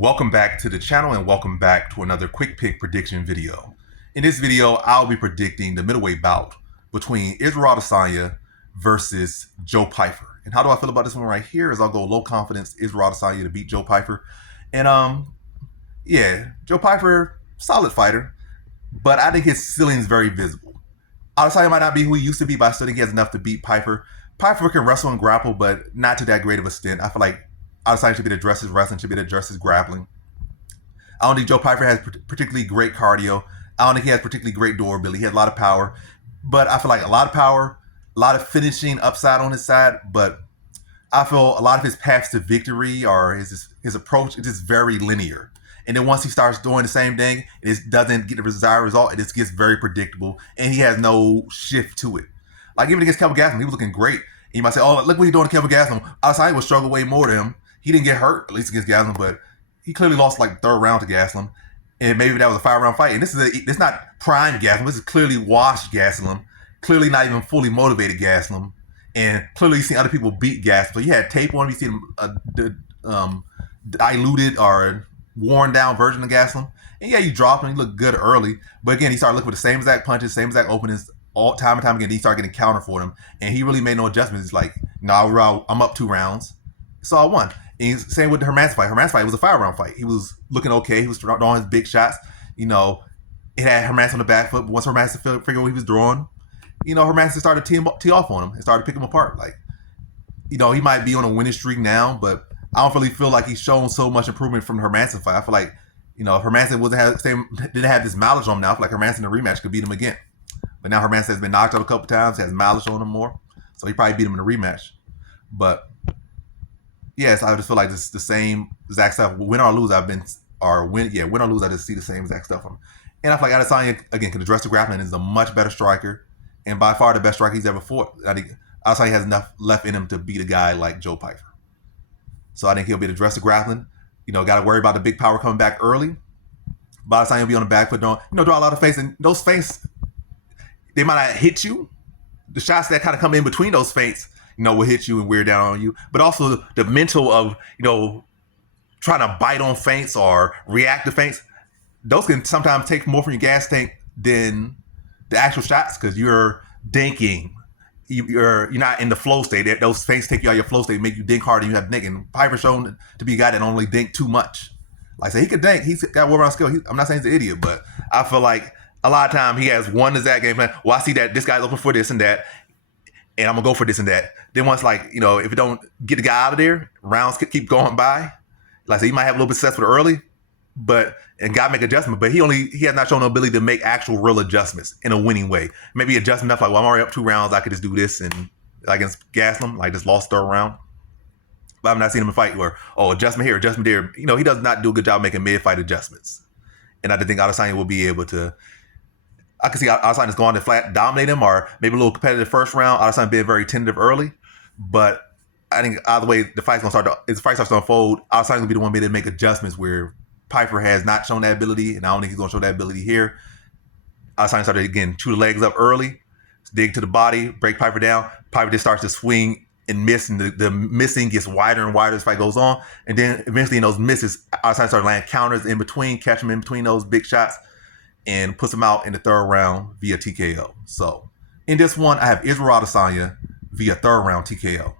Welcome back to the channel and welcome back to another quick pick prediction video. In this video, I'll be predicting the middleweight bout between Israel Adesanya versus Joe Pyfer. And how do I feel about this one right here is I'll go low confidence Israel Adesanya to beat Joe Pyfer. And Joe Pyfer, solid fighter, but I think his ceiling is very visible. Adesanya might not be who he used to be, but I still think he has enough to beat Pyfer. Pyfer can wrestle and grapple, but not to that great of a extent. I feel like Adesanya should be addressed his wrestling, should be addressed his grappling. I don't think Joe Pyfer has particularly great cardio. I don't think he has particularly great durability. He has a lot of power, but I feel like a lot of power, a lot of finishing upside on his side, but I feel a lot of his paths to victory or his approach is just very linear. And then once he starts doing the same thing, it doesn't get the desired result. It just gets very predictable, and he has no shift to it. Like even against Kelvin Gastelum, he was looking great. And you might say, "Oh, look what he's doing to Kelvin Gastelum." Adesanya will struggle way more to him. He didn't get hurt, at least against Gastelum, but he clearly lost like third round to Gastelum. And maybe that was a 5-round fight. And this not prime Gastelum. This is clearly washed Gastelum. Clearly not even fully motivated Gastelum. And clearly you've seen other people beat Gastelum. So you had tape on him. You seen him diluted or worn down version of Gastelum. And yeah, you dropped him. He looked good early. But again, he started looking for the same exact punches, same exact openings all time and time again. He started getting counter for them. And he really made no adjustments. It's like, no, I'm up 2 rounds. So I won. And same with the Hermanson fight. Hermanson fight was a 5-round fight. He was looking okay. He was throwing his big shots. You know, it had Hermanson on the back foot. But once Hermanson figured what he was throwing, you know, Hermanson started to tee off on him and started picking him apart. Like, you know, he might be on a winning streak now, but I don't really feel like he's shown so much improvement from the Hermanson fight. I feel like, you know, if Hermanson didn't have this mileage on him now, I feel like Hermanson in a rematch could beat him again. But now Hermanson has been knocked out a couple times, has mileage on him more. So he probably beat him in a rematch. But yes, I just feel like it's the same exact stuff. Win or lose, win or lose, I just see the same exact stuff from him. And I feel like Adesanya, again, can address the grappling, is a much better striker, and by far the best striker he's ever fought. I think Adesanya has enough left in him to beat a guy like Joe Pyfer. So I think he'll be able to address the grappling. You know, got to worry about the big power coming back early. But Adesanya will be on the back foot, draw a lot of feints, and those feints, they might not hit you. The shots that kind of come in between those feints, you know, will hit you and wear down on you. But also the mental of, you know, trying to bite on feints or react to feints, those can sometimes take more from your gas tank than the actual shots because you're dinking. You're not in the flow state. Those feints take you out of your flow state, make you dink harder. You have to dink. And Pyfer's shown to be a guy that don't only dink too much. Like I say, he could dink. He's got well-rounded skill. I'm not saying he's an idiot, but I feel like a lot of time he has one exact game plan. Well, I see that this guy's open for this and that, and I'm going to go for this and that. Then once, like, you know, if you don't get the guy out of there, rounds could keep going by. Like I say, he might have a little bit of success with it early, and got to make adjustments. But he has not shown the ability to make actual real adjustments in a winning way. Maybe adjust enough, like, well, I'm already up 2 rounds. I could just do this. And like against Gastelum, like just lost third round. But I've not seen him in a fight where, adjustment here, adjustment there. You know, he does not do a good job making mid-fight adjustments. And I think Adesanya will be able to. I can see Adesanya's going to flat dominate him, or maybe a little competitive first round. Adesanya being very tentative early. But I think either way, the fight's gonna start. As the fight starts to unfold, Adesanya's gonna be the one to make adjustments where Pyfer has not shown that ability, and I don't think he's gonna show that ability here. Adesanya started again, chew the legs up early, dig to the body, break Pyfer down. Pyfer just starts to swing and miss, and the missing gets wider and wider as the fight goes on. And then eventually in those misses, Adesanya started landing counters in between, catch him in between those big shots, and puts him out in the third round via TKO. So in this one, I have Israel Adesanya via third round TKO.